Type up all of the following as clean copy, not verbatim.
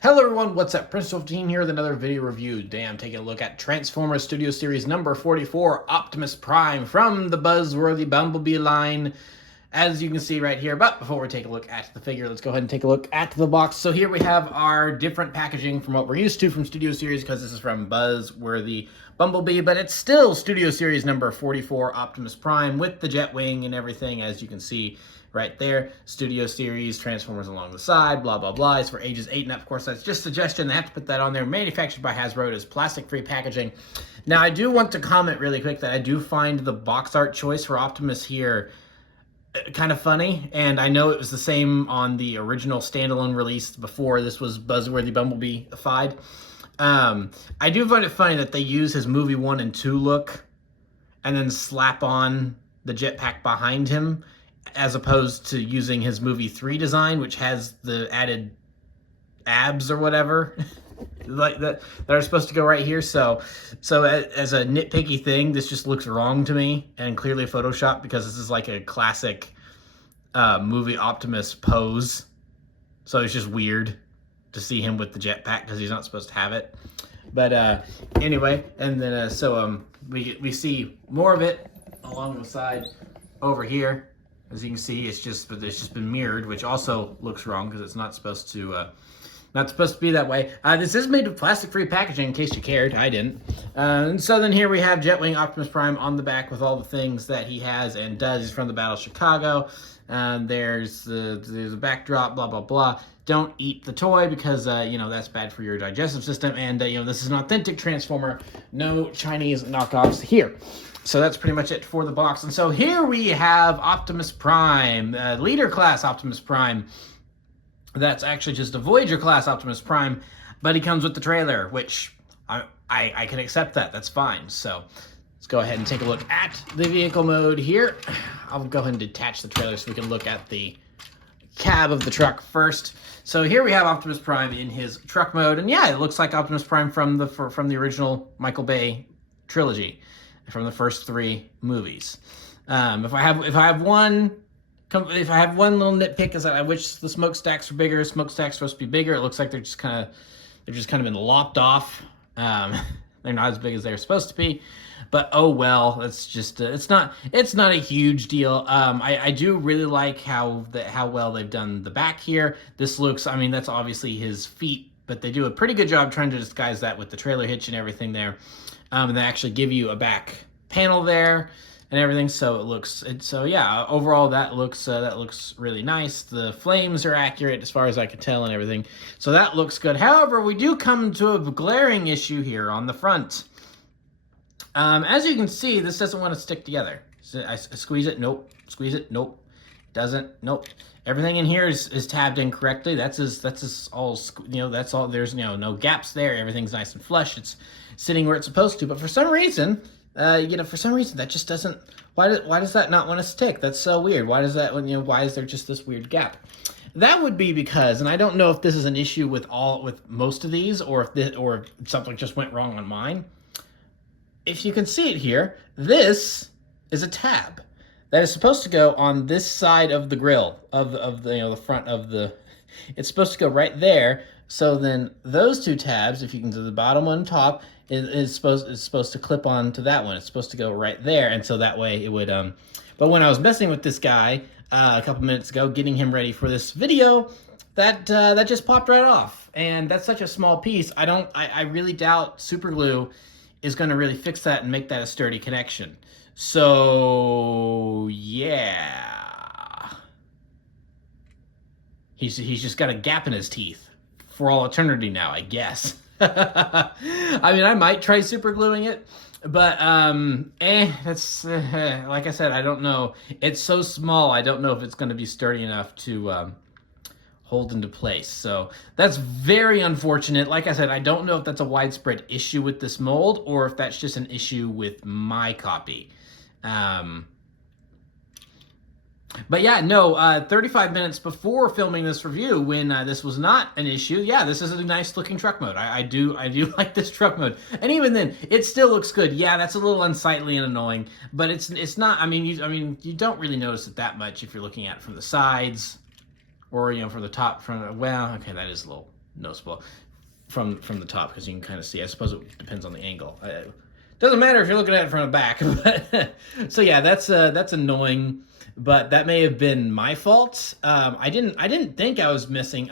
Hello everyone, what's up? Prince15 here with another video review. Today I'm taking a look at Transformers Studio Series number 44, Optimus Prime from the buzzworthy Bumblebee line, as you can see right here. But before we take a look at the figure, let's go ahead and take a look at the box. So here we have our different packaging from what we're used to from Studio Series, because this is from buzzworthy Bumblebee, but it's still Studio Series number 44, Optimus Prime, with the Jetwing and everything, as you can see right there. Studio Series, Transformers along the side, blah, blah, blah. It's for ages 8 and up. Of course, that's just a suggestion. They have to put that on there. Manufactured by Hasbro. It is plastic-free packaging. Now, I do want to comment really quick that I do find the box art choice for Optimus here kind of funny, and I know it was the same on the original standalone release before this was buzzworthy Bumblebee-ified. I do find it funny that they use his movie 1 and 2 look and then slap on the jetpack behind him, as opposed to using his movie 3 design, which has the added abs or whatever like that are supposed to go right here. So as a nitpicky thing, this just looks wrong to me, and clearly Photoshop, because this is like a classic movie Optimus pose. So it's just weird to see him with the jetpack because he's not supposed to have it. But anyway, and then we see more of it along the side over here. As you can see, it's just been mirrored, which also looks wrong because it's not supposed to be that way. This is made of plastic-free packaging, in case you cared. I didn't. And so then here we have Jetwing Optimus Prime on the back with all the things that he has and does. He's from the Battle of Chicago. There's a backdrop, blah, blah, blah. Don't eat the toy because, that's bad for your digestive system. And, this is an authentic Transformer. No Chinese knockoffs here. So that's pretty much it for the box. And so here we have Optimus Prime, Leader Class Optimus Prime. That's actually just a Voyager Class Optimus Prime, but he comes with the trailer, which I can accept that. That's fine. So let's go ahead and take a look at the vehicle mode here. I'll go ahead and detach the trailer so we can look at the cab of the truck first. So here we have Optimus Prime in his truck mode, and yeah, it looks like Optimus Prime from the original Michael Bay trilogy, from the first 3 movies. If I have one little nitpick, is that I wish the smokestacks were bigger. Smokestacks are supposed to be bigger. It looks like they're just kind of been lopped off. They're not as big as they're supposed to be. But oh well, that's just it's not a huge deal. I do really like how well they've done the back here. This looks, that's obviously his feet, but they do a pretty good job trying to disguise that with the trailer hitch and everything there. And they actually give you a back panel there and everything, so overall that looks really nice. The flames are accurate as far as I can tell and everything, so that looks good. However, we do come to a glaring issue here on the front. As you can see, this doesn't want to stick together. So I squeeze it, nope. Squeeze it, nope. Doesn't, nope. Everything in here is tabbed in correctly. That's all. That's all. There's no gaps there. Everything's nice and flush. It's sitting where it's supposed to. But for some reason, that just doesn't. Why does that not want to stick? That's so weird. Why does that? Why is there just this weird gap? That would be because, and I don't know if this is an issue with most of these, or if something just went wrong on mine. If you can see it here, this is a tab that is supposed to go on this side of the grill of the front of the. It's supposed to go right there. So then those 2 tabs, if you can do the bottom one top, is supposed to clip on to that one. It's supposed to go right there, and so that way it would. But when I was messing with this guy a couple minutes ago, getting him ready for this video, that just popped right off, and that's such a small piece. I really doubt super glue is going to really fix that and make that a sturdy connection. So yeah, he's just got a gap in his teeth for all eternity now, I guess. I might try super gluing it, but that's like I said, I don't know. It's so small, I don't know if it's going to be sturdy enough to hold into place. So that's very unfortunate. Like I said, I don't know if that's a widespread issue with this mold or if that's just an issue with my copy. But yeah, no, 35 minutes before filming this review, when this was not an issue, yeah, this is a nice looking truck mode. I do like this truck mode. And even then, it still looks good. Yeah, that's a little unsightly and annoying, but it's not, you don't really notice it that much if you're looking at it from the sides or, from the top, well, okay, that is a little noticeable from the top, because you can kind of see. I suppose it depends on the angle. Doesn't matter if you're looking at it from the back. But so yeah, that's annoying. But that may have been my fault. I didn't think I was missing.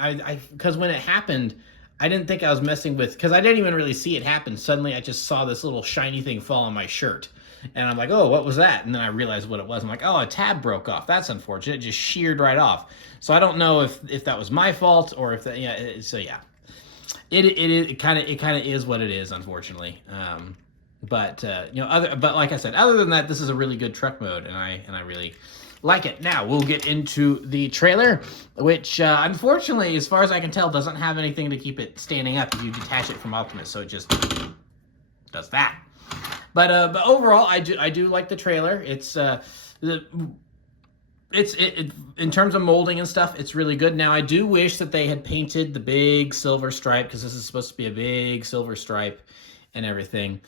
Because when it happened, I didn't think I was messing with, because I didn't even really see it happen. Suddenly, I just saw this little shiny thing fall on my shirt. And I'm like, oh, what was that? And then I realized what it was. I'm like, oh, a tab broke off. That's unfortunate. It just sheared right off. So I don't know if that was my fault, or if that, yeah. So yeah, it kind of is what it is, unfortunately. But like I said, other than that, this is a really good truck mode, and I really like it. Now we'll get into the trailer, which unfortunately, as far as I can tell, doesn't have anything to keep it standing up if you detach it from Optimus. So it just does that. But overall, I do like the trailer. It's in terms of molding and stuff, it's really good. Now I do wish that they had painted the big silver stripe, because this is supposed to be a big silver stripe and everything.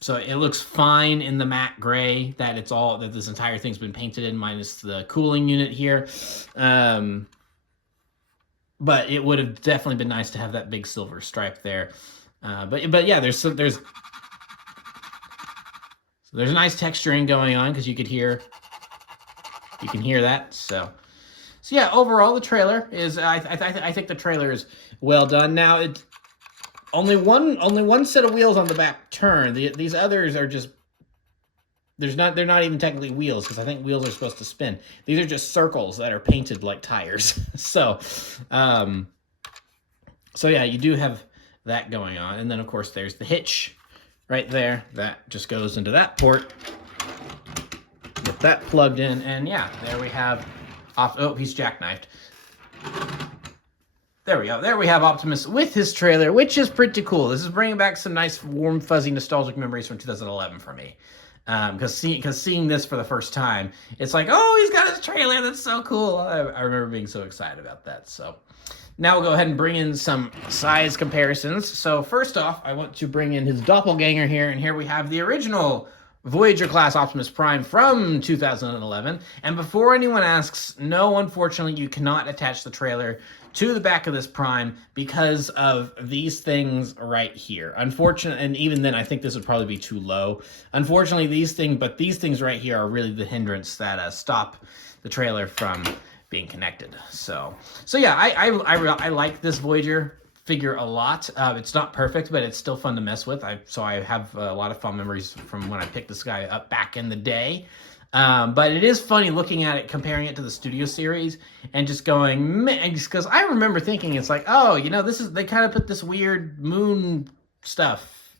So it looks fine in the matte gray that this entire thing's been painted in, minus the cooling unit here. But it would have definitely been nice to have that big silver stripe there. But yeah, there's nice texturing going on, because you can hear that. So yeah, overall the trailer is I think the trailer is well done. Now only one set of wheels on the back turn. These others are just they're not even technically wheels, because I think wheels are supposed to spin. These are just circles that are painted like tires. So yeah, you do have that going on. And then of course there's the hitch right there that just goes into that port. Get that plugged in, and yeah, there we have he's jackknifed. There we go. There we have Optimus with his trailer, which is pretty cool. This is bringing back some nice, warm, fuzzy, nostalgic memories from 2011 for me. Because seeing this for the first time, it's like, oh, he's got his trailer. That's so cool. I remember being so excited about that. So now we'll go ahead and bring in some size comparisons. So first off, I want to bring in his doppelganger here. And here we have the original Voyager class Optimus Prime from 2011. And before anyone asks, no, unfortunately, you cannot attach the trailer to the back of this Prime because of these things right here. Unfortunately, and even then, I think this would probably be too low. Unfortunately, these things right here are really the hindrance that stop the trailer from being connected. So yeah, I like this Voyager figure a lot. It's not perfect, but it's still fun to mess with. So I have a lot of fun memories from when I picked this guy up back in the day. But it is funny looking at it, comparing it to the Studio Series, and just going, because I remember thinking, it's like, oh, they kind of put this weird moon stuff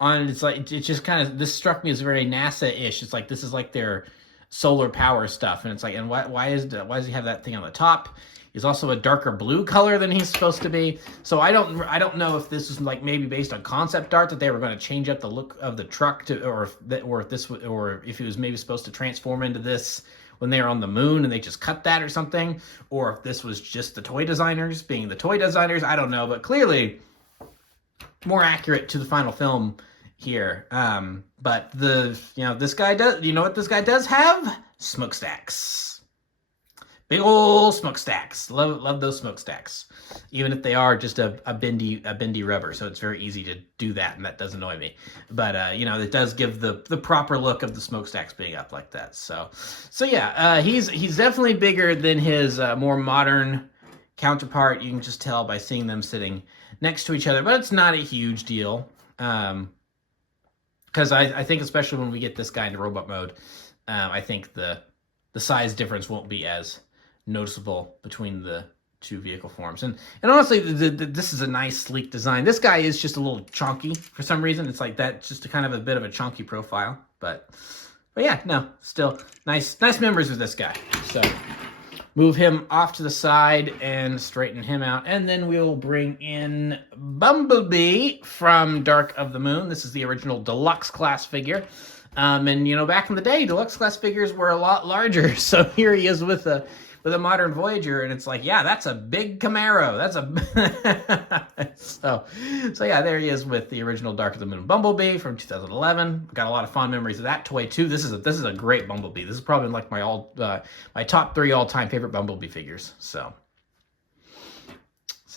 on it. It's like, it just kind of, this struck me as very NASA-ish. It's like, this is like their solar power stuff. And it's like, and why does he have that thing on the top? He's also a darker blue color than he's supposed to be. So I don't know if this was like maybe based on concept art, that they were going to change up the look of the truck or if it was maybe supposed to transform into this when they were on the moon and they just cut that or something, or if this was just the toy designers being the toy designers. I don't know, but clearly more accurate to the final film here. But this guy does. You know what this guy does have? Smokestacks. Big old smokestacks. Love those smokestacks. Even if they are just a bendy rubber, so it's very easy to do that, and that does annoy me. But it does give the proper look of the smokestacks being up like that. So yeah, he's definitely bigger than his more modern counterpart. You can just tell by seeing them sitting next to each other, but it's not a huge deal. Because I think especially when we get this guy into robot mode, I think the size difference won't be as noticeable between the two vehicle forms. And honestly, this is a nice, sleek design. This guy is just a little chunky for some reason. It's like that, just a kind of a bit of a chunky profile. But yeah, no, still nice memories with this guy. So move him off to the side and straighten him out. And then we'll bring in Bumblebee from Dark of the Moon. This is the original deluxe class figure. And back in the day, deluxe class figures were a lot larger. So here he is with a modern Voyager, and it's like, yeah, that's a big Camaro. That's so yeah, there he is with the original Dark of the Moon Bumblebee from 2011. Got a lot of fond memories of that toy too. This is a great Bumblebee. This is probably like my top 3 all-time favorite Bumblebee figures. So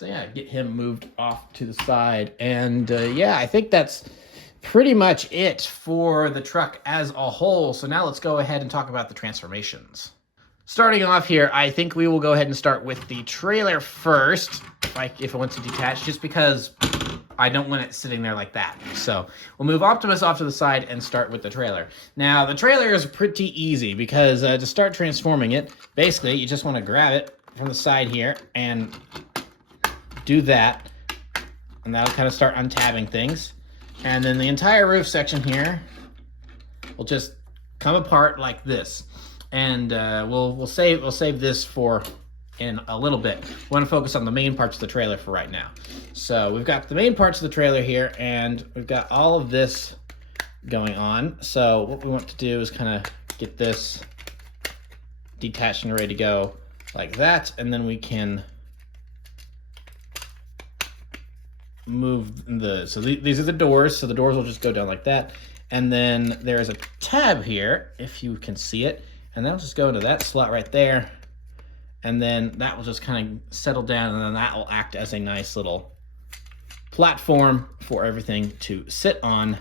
So yeah, get him moved off to the side. And yeah, I think that's pretty much it for the truck as a whole. So now let's go ahead and talk about the transformations. Starting off here, I think we will go ahead and start with the trailer first, if it wants to detach, just because I don't want it sitting there like that. So we'll move Optimus off to the side and start with the trailer. Now, the trailer is pretty easy because to start transforming it, basically, you just want to grab it from the side here and do that. And that'll kind of start untabbing things. And then the entire roof section here will just come apart like this. And we'll save this for in a little bit. We want to focus on the main parts of the trailer for right now. So we've got the main parts of the trailer here, and we've got all of this going on. So what we want to do is kind of get this detached and ready to go like that, and then we can move these are the doors, so the doors will just go down like that. And then there's a tab here, if you can see it, and that'll just go into that slot right there. And then that will just kind of settle down, and then that will act as a nice little platform for everything to sit on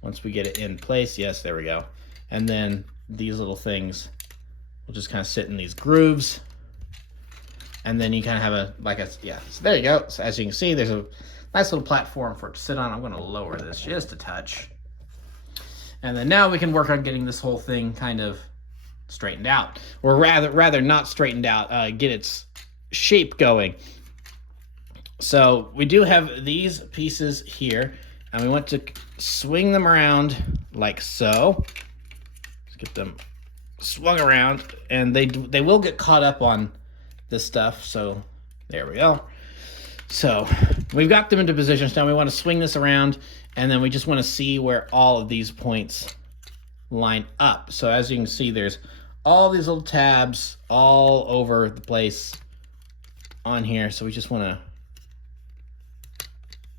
once we get it in place. Yes, there we go. And then these little things will just kind of sit in these grooves. And then you kind of have so there you go. So as you can see, there's a nice little platform for it to sit on. I'm going to lower this just a touch. And then now we can work on getting this whole thing kind of straightened out, or rather not straightened out, get its shape going. So we do have these pieces here, and we want to swing them around like so. Let's get them swung around, and they will get caught up on this stuff. So there we go. So we've got them into positions. Now we want to swing this around, and then we just want to see where all of these points line up. So as you can see, there's all these little tabs all over the place on here. So we just want to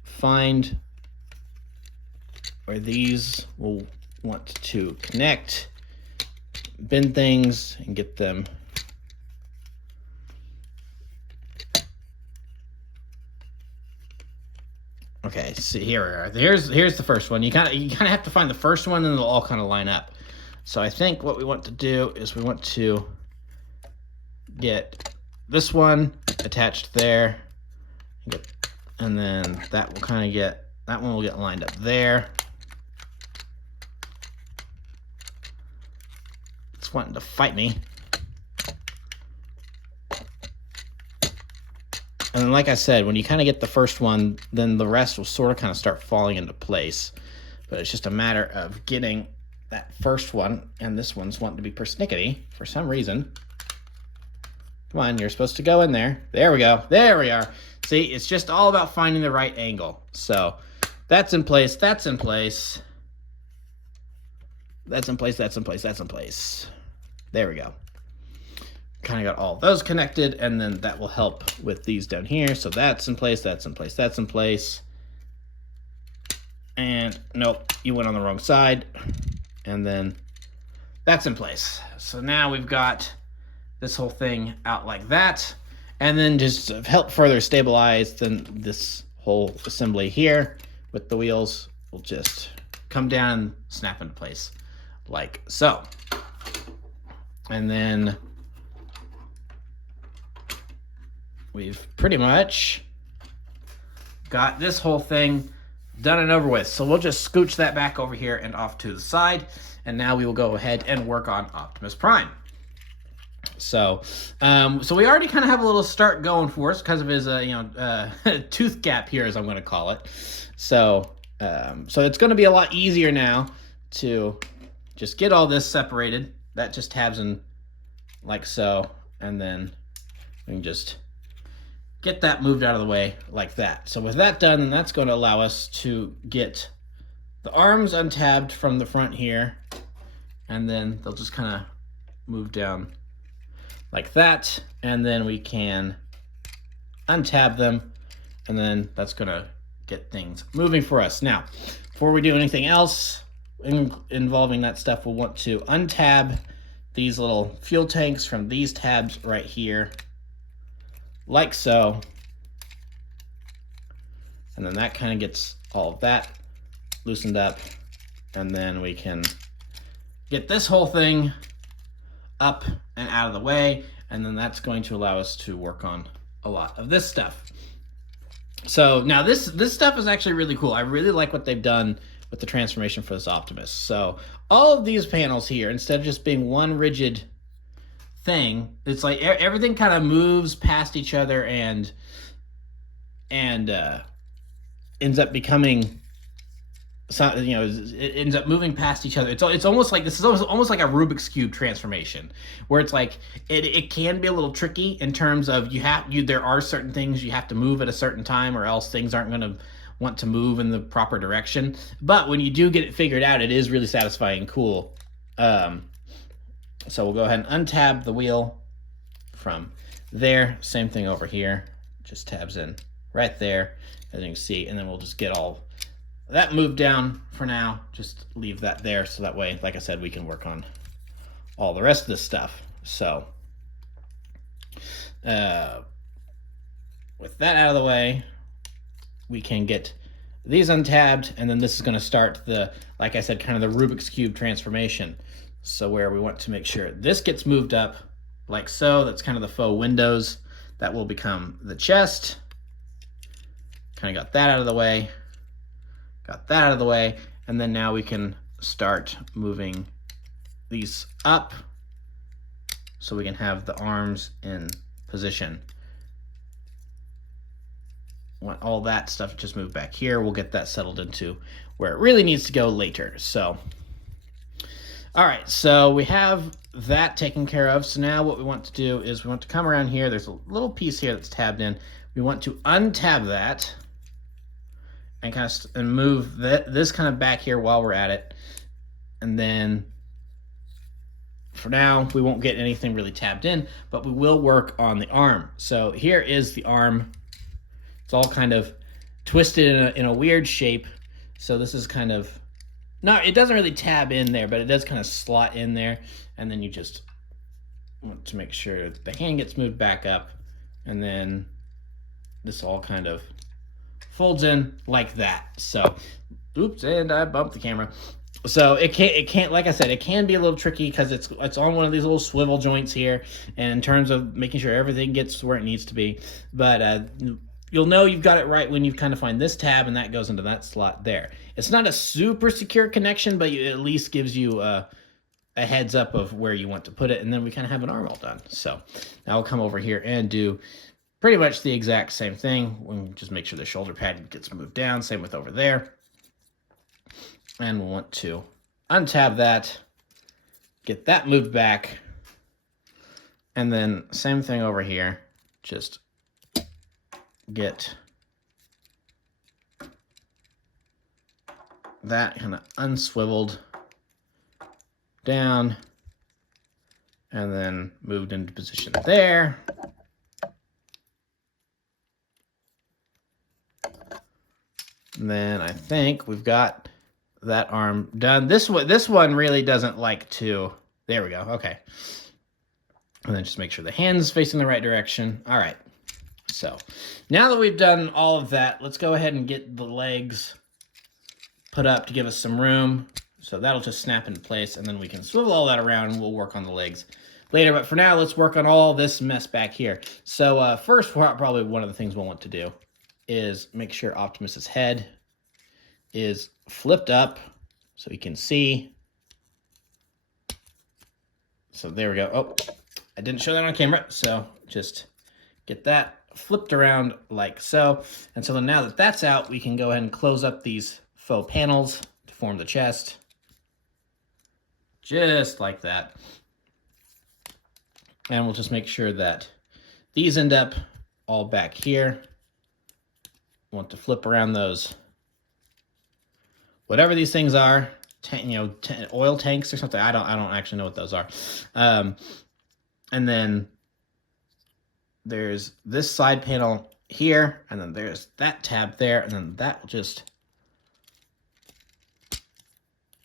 find where these will want to connect, bend things, and get them okay. See, here we are. Here's the first one. You kind of have to find the first one, and they'll all kind of line up. So I think what we want to do is we want to get this one attached there, and then that one will get lined up there. It's wanting to fight me. And then, like I said, when you kind of get the first one, then the rest will sort of kind of start falling into place. But it's just a matter of getting that first one, and this one's wanting to be persnickety for some reason. Come on, you're supposed to go in there. There we go. There we are. See, it's just all about finding the right angle. So that's in place. That's in place. That's in place. That's in place. That's in place. There we go. Kind of got all those connected, and then that will help with these down here. So that's in place. That's in place. That's in place. And nope, you went on the wrong side. And then that's in place. So now we've got this whole thing out like that. And then just to help further stabilize, then this whole assembly here with the wheels will just come down and snap into place like so. And then we've pretty much got this whole thing done and over with. So we'll just scooch that back over here and off to the side. And now we will go ahead and work on Optimus Prime. So we already kind of have a little start going for us because of his, tooth gap here, as I'm going to call it. So it's going to be a lot easier now to just get all this separated. That just tabs in like so, and then we can just get that moved out of the way like that. So with that done, then that's going to allow us to get the arms untabbed from the front here, and then they'll just kind of move down like that, and then we can untab them, and then that's going to get things moving for us. Now, before we do anything else involving that stuff, we'll want to untab these little fuel tanks from these tabs right here, like so. And then that kind of gets all of that loosened up. And then we can get this whole thing up and out of the way. And then that's going to allow us to work on a lot of this stuff. So now this stuff is actually really cool. I really like what they've done with the transformation for this Optimus. So all of these panels here, instead of just being one rigid thing, it's like everything kind of moves past each other and ends up becoming, you know, it ends up moving past each other. It's almost like, this is almost like a Rubik's Cube transformation, where it's like, it can be a little tricky in terms of there are certain things you have to move at a certain time, or else things aren't going to want to move in the proper direction. But when you do get it figured out, it is really satisfying and cool. So we'll go ahead and untab the wheel from there. Same thing over here, just tabs in right there, as you can see, and then we'll just get all that moved down for now. Just leave that there, so that way, like I said, we can work on all the rest of this stuff. So with that out of the way, we can get these untabbed, and then this is going to start the, like I said, kind of the Rubik's Cube transformation. So where we want to make sure this gets moved up like so. That's kind of the faux windows. That will become the chest. Kind of got that out of the way. Got that out of the way. And then now we can start moving these up so we can have the arms in position. Want all that stuff just move back here. We'll get that settled into where it really needs to go later. So, all right, so we have that taken care of. So now what we want to do is we want to come around here. There's a little piece here that's tabbed in. We want to untab that and kind of move this kind of back here while we're at it. And then for now, we won't get anything really tabbed in, but we will work on the arm. So here is the arm. It's all kind of twisted in a weird shape. So this is kind of, it doesn't really tab in there, but it does kind of slot in there. And then you just want to make sure the hand gets moved back up. And then this all kind of folds in like that. So, oops, and I bumped the camera. So it can't, like I said, it can be a little tricky because it's on one of these little swivel joints here. And in terms of making sure everything gets where it needs to be. But you'll know you've got it right when you kind of find this tab and that goes into that slot there. It's not a super secure connection, but it at least gives you a heads up of where you want to put it. And then we kind of have an arm all done. So now we'll come over here and do pretty much the exact same thing. We'll just make sure the shoulder pad gets moved down. Same with over there. And we'll want to untab that, get that moved back. And then same thing over here. Just get that kind of unswiveled down and then moved into position there. And then I think we've got that arm done. This one really doesn't like to, there we go, okay. And then just make sure the hand's facing the right direction. All right. So now that we've done all of that, let's go ahead and get the legs put up to give us some room. So that'll just snap into place, and then we can swivel all that around and we'll work on the legs later. But for now, let's work on all this mess back here. So first, probably one of the things we'll want to do is make sure Optimus's head is flipped up so you can see. So there we go. Oh, I didn't show that on camera. So just get that flipped around like so. And so then now that that's out, we can go ahead and close up these faux panels to form the chest. Just like that. And we'll just make sure that these end up all back here. Want to flip around those, whatever these things are, oil tanks or something. I don't actually know what those are. And then there's this side panel here, and then there's that tab there, and then that will just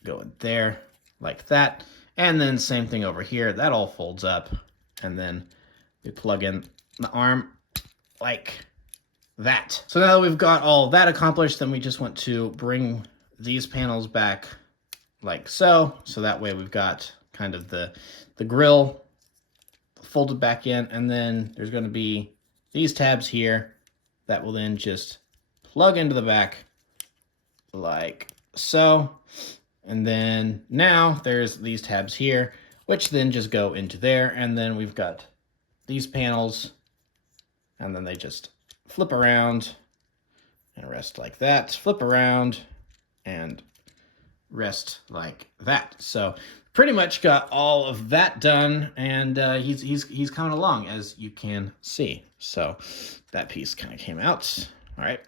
go in there like that. And then same thing over here. That all folds up, and then we plug in the arm like that. So now that we've got all that accomplished, then we just want to bring these panels back like so. So that way we've got kind of the grill folded back in, and then there's going to be these tabs here that will then just plug into the back like so. And then now there's these tabs here, which then just go into there. And then we've got these panels, and then they just flip around and rest like that, flip around and rest like that. So pretty much got all of that done, and he's coming along, as you can see. So that piece kind of came out. All right.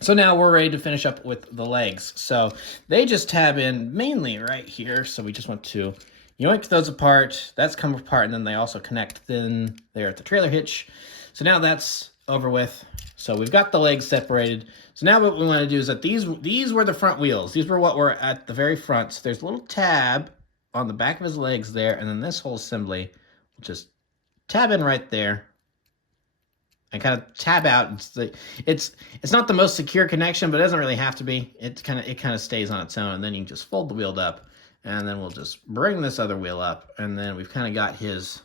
So now we're ready to finish up with the legs. So they just tab in mainly right here. So we just want to yoink those apart. That's come apart, and then they also connect then there at the trailer hitch. So now that's over with. So we've got the legs separated. So now what we want to do is that these were the front wheels. These were what were at the very front. So there's a little tab on the back of his legs there, and then this whole assembly will just tab in right there and kind of tab out. It's not the most secure connection, but it doesn't really have to be. It kind of stays on its own, and then you can just fold the wheel up, and then we'll just bring this other wheel up, and then we've kind of got his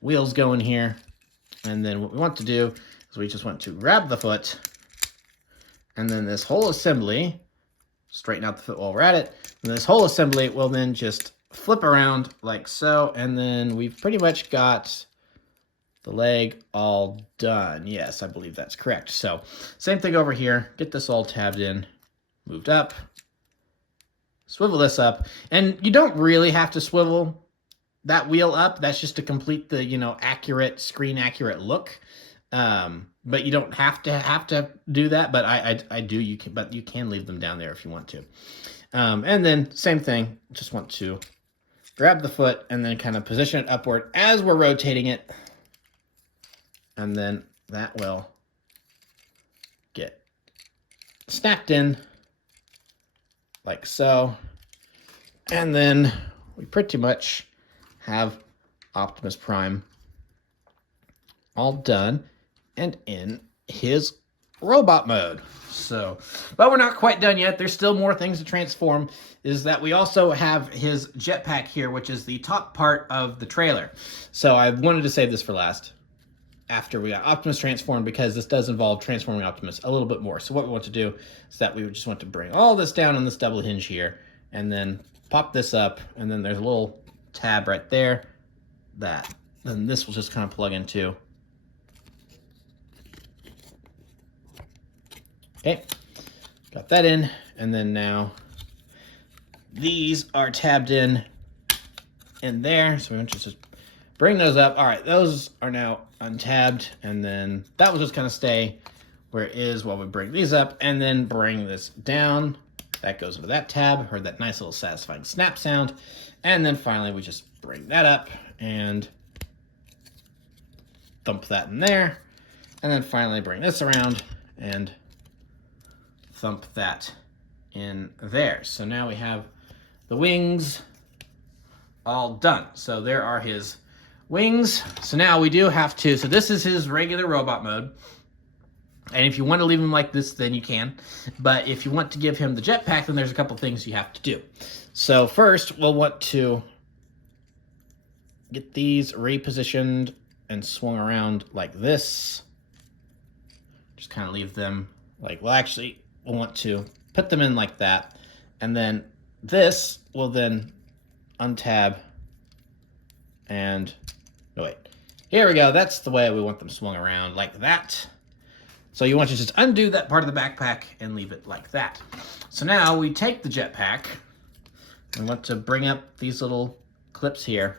wheels going here. And then what we want to do is we just want to grab the foot, and then this whole assembly, straighten out the foot while we're at it, and this whole assembly will then just flip around like so, and then we've pretty much got the leg all done. Yes, I believe that's correct. So same thing over here. Get this all tabbed in, moved up, swivel this up, and you don't really have to swivel that wheel up. That's just to complete the, accurate, screen accurate look. But you don't have to do that, but I do. But you can leave them down there if you want to. And then same thing, just want to grab the foot and then kind of position it upward as we're rotating it. And then that will get snapped in like so. And then we pretty much have Optimus Prime all done and in his robot mode. So, but we're not quite done yet. There's still more things to transform. Is that we also have his jetpack here, which is the top part of the trailer. So I wanted to save this for last, after we got Optimus transformed, because this does involve transforming Optimus a little bit more. So what we want to do is that we just want to bring all this down on this double hinge here, and then pop this up, and then there's a little tab right there that then this will just kind of plug into. Okay, got that in, and then now these are tabbed in there, so we want to just bring those up. All right, those are now untabbed, and then that will just kind of stay where it is while we bring these up, and then bring this down. That goes into that tab. Heard that nice little satisfying snap sound. And then finally we just bring that up and dump that in there. And then finally bring this around and thump that in there. So now we have the wings all done. So there are his wings. So now we do have to, so this is his regular robot mode. And if you want to leave him like this, then you can. But if you want to give him the jetpack, then there's a couple things you have to do. So first, we'll want to get these repositioned and swung around like this. Just kind of leave them like, well, actually, we'll want to put them in like that. And then this will then untab and, no, wait. Here we go. That's the way we want them swung around, like that. So you want to just undo that part of the backpack and leave it like that. So now we take the jetpack and want to bring up these little clips here.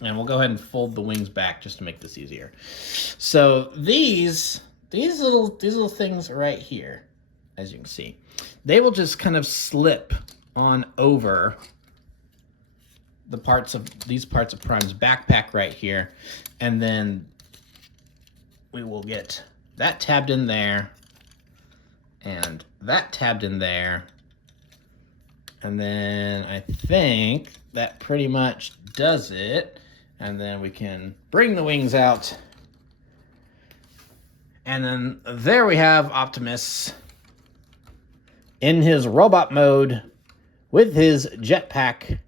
And we'll go ahead and fold the wings back just to make this easier. So these little things right here, as you can see, they will just kind of slip on over these parts of Prime's backpack right here. And then we will get that tabbed in there, and that tabbed in there, and then I think that pretty much does it. And then we can bring the wings out And then there we have Optimus in his robot mode with his jetpack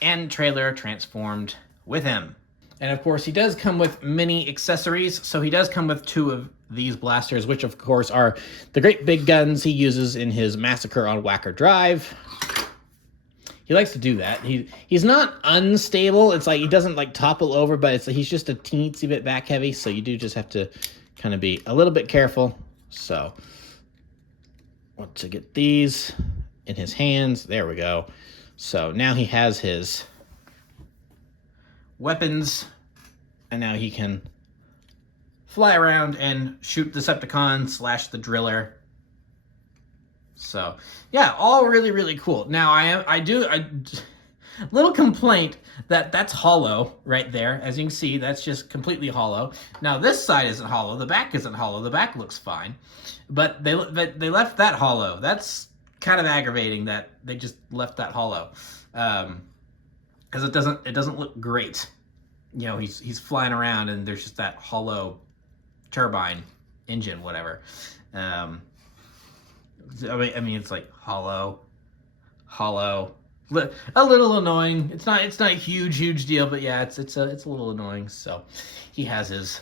and trailer transformed with him. And of course, he does come with many accessories. So he does come with 2 of these blasters, which of course are the great big guns he uses in his Massacre on Whacker Drive. He likes to do that. He's not unstable. It's like he doesn't like topple over, but he's just a teensy bit back heavy. So you do just have to kind of be a little bit careful. So want to get these in his hands. There we go. So now he has his weapons, and now he can fly around and shoot Decepticons / the driller. So yeah, all really, really cool. Now I do little complaint that's hollow right there. As you can see, that's just completely hollow. Now this side isn't hollow. The back isn't hollow. The back looks fine, but they left that hollow. That's kind of aggravating that they just left that hollow, because it doesn't look great. You know, he's flying around and there's just that hollow turbine engine, whatever. I mean, it's like hollow, a little annoying. It's not a huge deal, but yeah, it's a little annoying. So he has his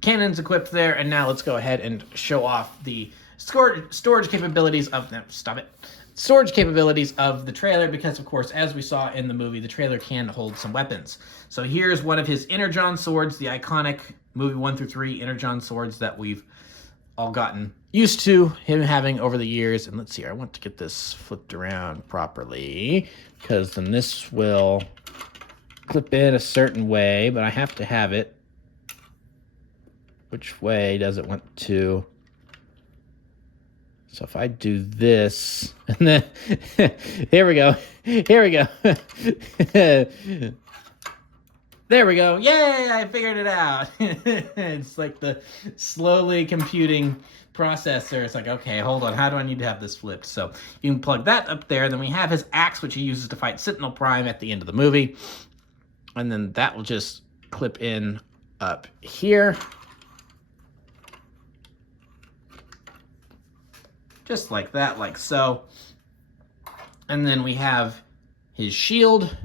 cannons equipped there, and now let's go ahead and show off the storage capabilities of them. Stop it. Storage capabilities of the trailer, because of course, as we saw in the movie, the trailer can hold some weapons. So here's one of his Energon swords, the iconic movie 1 through 3 Energon swords that we've all gotten used to him having over the years. And let's see, I want to get this flipped around properly, because then this will clip in a certain way, but I have to have it. Which way does it want to? So if I do this, and then, here we go. There we go. Yay, I figured it out. It's like the slowly computing processor. It's like, okay, hold on. How do I need to have this flipped? So you can plug that up there. Then we have his axe, which he uses to fight Sentinel Prime at the end of the movie. And then that will just clip in up here. Just like that, like so. And then we have his shield,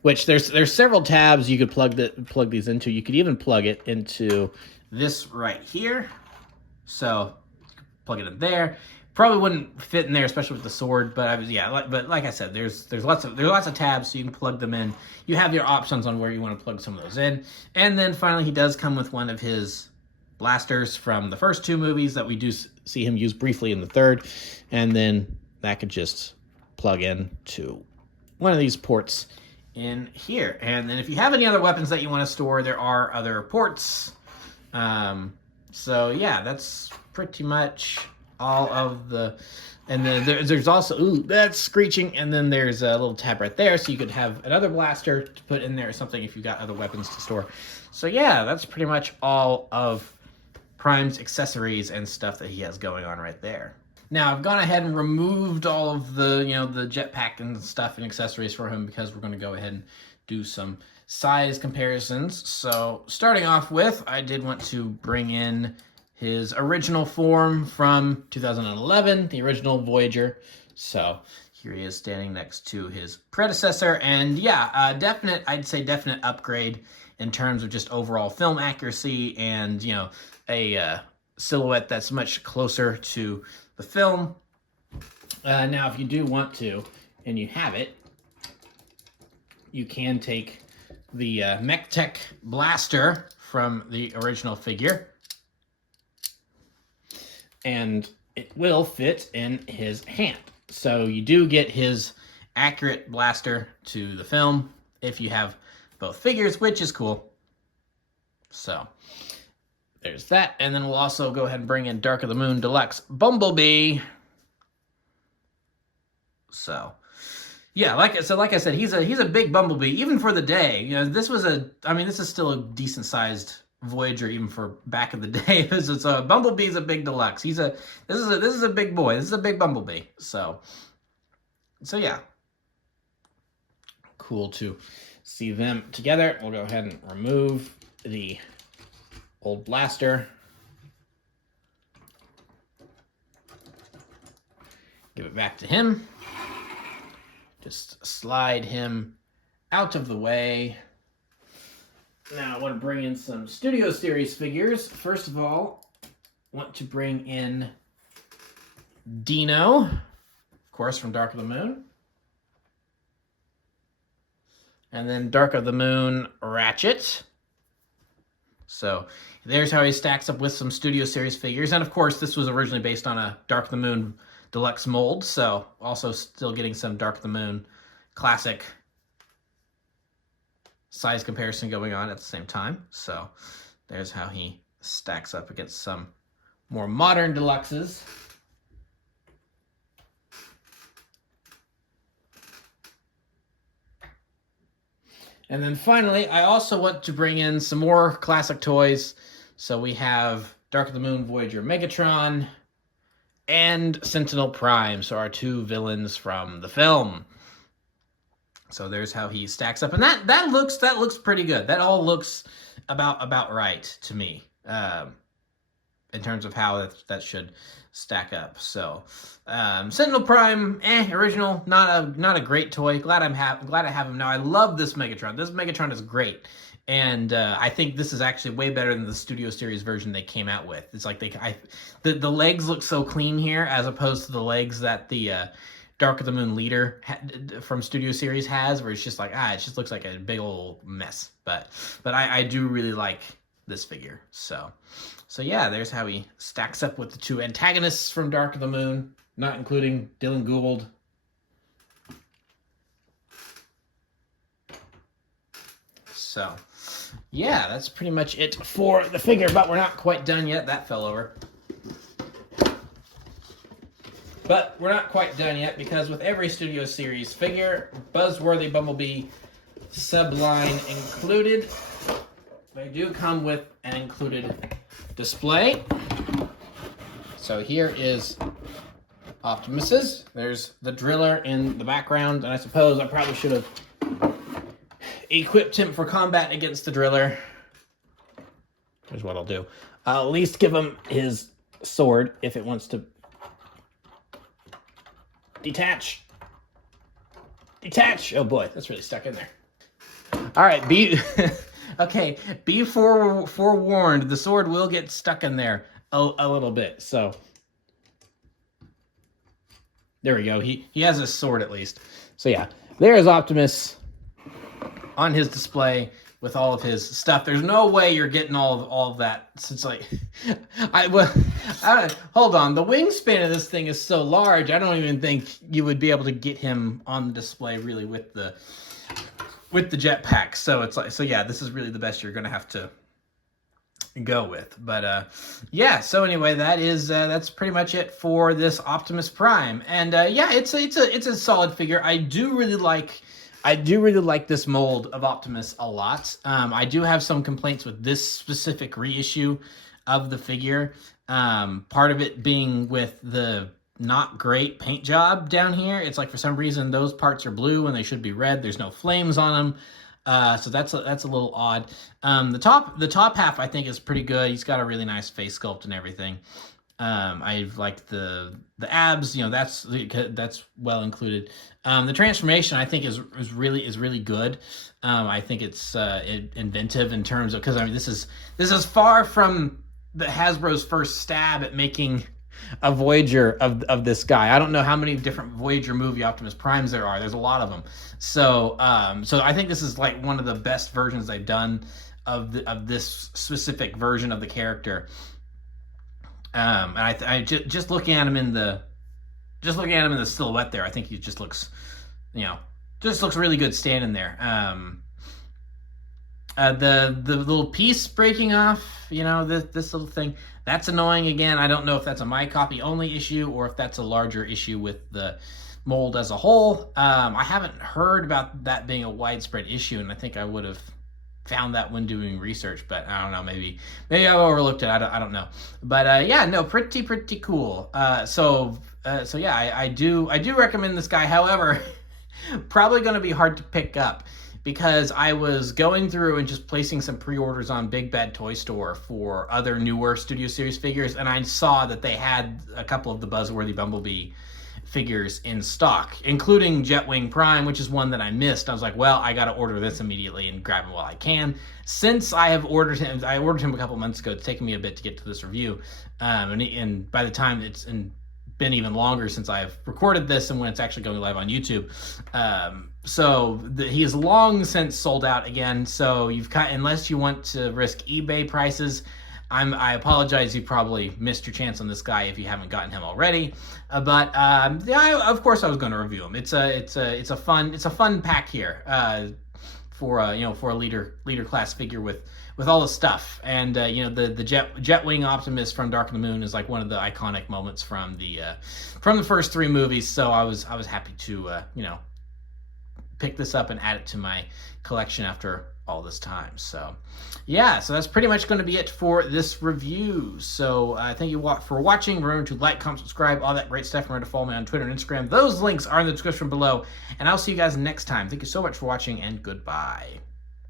which there's several tabs you could plug these into. You could even plug it into this right here. So plug it in there. Probably wouldn't fit in there, especially with the sword. But but like I said, there's lots of tabs, so you can plug them in. You have your options on where you want to plug some of those in. And then finally, he does come with one of his blasters from the first 2 movies that we do see him use briefly in the third, and then that could just plug in to one of these ports in here. And then if you have any other weapons that you want to store, there are other ports. So yeah, that's pretty much all of the. And then there's also, ooh, that's screeching, and then there's a little tab right there, so you could have another blaster to put in there or something if you got other weapons to store. So yeah, that's pretty much all of Prime's accessories and stuff that he has going on right there. Now, I've gone ahead and removed all of the, the jetpack and stuff and accessories for him, because we're going to go ahead and do some size comparisons. So starting off with, I did want to bring in his original form from 2011, the original Voyager. So here he is standing next to his predecessor, and yeah, I'd say definite upgrade in terms of just overall film accuracy and, a silhouette that's much closer to the film. Now, if you do want to, and you have it, you can take the MechTech blaster from the original figure, and it will fit in his hand. So you do get his accurate blaster to the film if you have both figures, which is cool. So there's that. And then we'll also go ahead and bring in Dark of the Moon Deluxe Bumblebee. So yeah, like I said, he's a big Bumblebee, even for the day. This is still a decent sized Voyager even for back in the day. So Bumblebee's a big deluxe. This is a big boy. This is a big Bumblebee. So yeah. Cool to see them together. We'll go ahead and remove the old blaster. Give it back to him. Just slide him out of the way. Now I want to bring in some Studio Series figures. First of all, I want to bring in Dino, of course, from Dark of the Moon. And then Dark of the Moon Ratchet. So there's how he stacks up with some Studio Series figures. And of course, this was originally based on a Dark of the Moon deluxe mold. So also still getting some Dark of the Moon classic size comparison going on at the same time. So there's how he stacks up against some more modern deluxes. And then finally, I also want to bring in some more classic toys. So we have Dark of the Moon Voyager Megatron and Sentinel Prime, so our two villains from the film. So there's how he stacks up, and that looks pretty good. That all looks about right to me in terms of how that should stack up. So Sentinel Prime, original, not a great toy. Glad I have him now. I love this Megatron. This Megatron is great, and I think this is actually way better than the Studio Series version they came out with. It's like the legs look so clean here as opposed to the legs that the Dark of the Moon Leader from Studio Series has, where it's just like, it just looks like a big old mess. But I do really like this figure. So yeah, there's how he stacks up with the two antagonists from Dark of the Moon, not including Dylan Gould. So yeah, that's pretty much it for the figure, but we're not quite done yet. That fell over. But we're not quite done yet, because with every Studio Series figure, Buzzworthy Bumblebee subline included, they do come with an included display. So here is Optimus's. There's the Driller in the background, and I suppose I probably should have equipped him for combat against the Driller. Here's what I'll do. I'll at least give him his sword if it wants to detach. Detach! Oh boy, that's really stuck in there. All right, okay, be forewarned. The sword will get stuck in there a little bit. So there we go. He has a sword at least. So yeah, there's Optimus on his display with all of his stuff. There's no way you're getting all of that. It's like, hold on. The wingspan of this thing is so large, I don't even think you would be able to get him on the display really with the jetpack. So it's like, so yeah, this is really the best you're gonna have to go with. But yeah, so anyway, that's pretty much it for this Optimus Prime. And yeah, it's a solid figure. I do really like this mold of Optimus a lot. I do have some complaints with this specific reissue of the figure. Part of it being with the not great paint job down here. It's like for some reason those parts are blue when they should be red. There's no flames on them. So that's a little odd. The top half I think is pretty good. He's got a really nice face sculpt and everything. I like the abs, that's well included. The transformation I think is really good. I think it's inventive in terms of, because I mean this is far from the Hasbro's first stab at making a Voyager of this guy. I don't know how many different Voyager movie Optimus Primes there are. There's a lot of them. So I think this is like one of the best versions they've done of this specific version of the character. And I just looking at him in the silhouette there, I think he just looks really good standing there. The little piece breaking off, this little thing, that's annoying. Again, I don't know if that's a My Copy only issue or if that's a larger issue with the mold as a whole. I haven't heard about that being a widespread issue, and I think I would have found that when doing research, but I don't know, maybe I overlooked it. I don't know. But yeah, no, pretty cool. So yeah, I do recommend this guy. However, probably going to be hard to pick up, because I was going through and just placing some pre-orders on Big Bad Toy Store for other newer Studio Series figures, and I saw that they had a couple of the Buzzworthy Bumblebee figures in stock, including Jetwing Prime, which is one that I missed. I was like, well, I got to order this immediately and grab him while I can. Since I ordered him a couple months ago. It's taken me a bit to get to this review, and by the time it's been even longer since I've recorded this and when it's actually going live on YouTube. He is long since sold out again. So unless you want to risk eBay prices, I apologize. You probably missed your chance on this guy if you haven't gotten him already. Of course I was going to review him. It's a fun pack here for a leader class figure with all the stuff. And the Jetwing Optimus from Dark of the Moon is like one of the iconic moments from the first 3 movies. So I was happy to pick this up and add it to my collection after all this time. So yeah, so that's pretty much going to be it for this review. So thank you for watching. Remember to like, comment, subscribe, all that great stuff. Remember to follow me on Twitter and Instagram. Those links are in the description below, and I'll see you guys next time. Thank you so much for watching, and goodbye.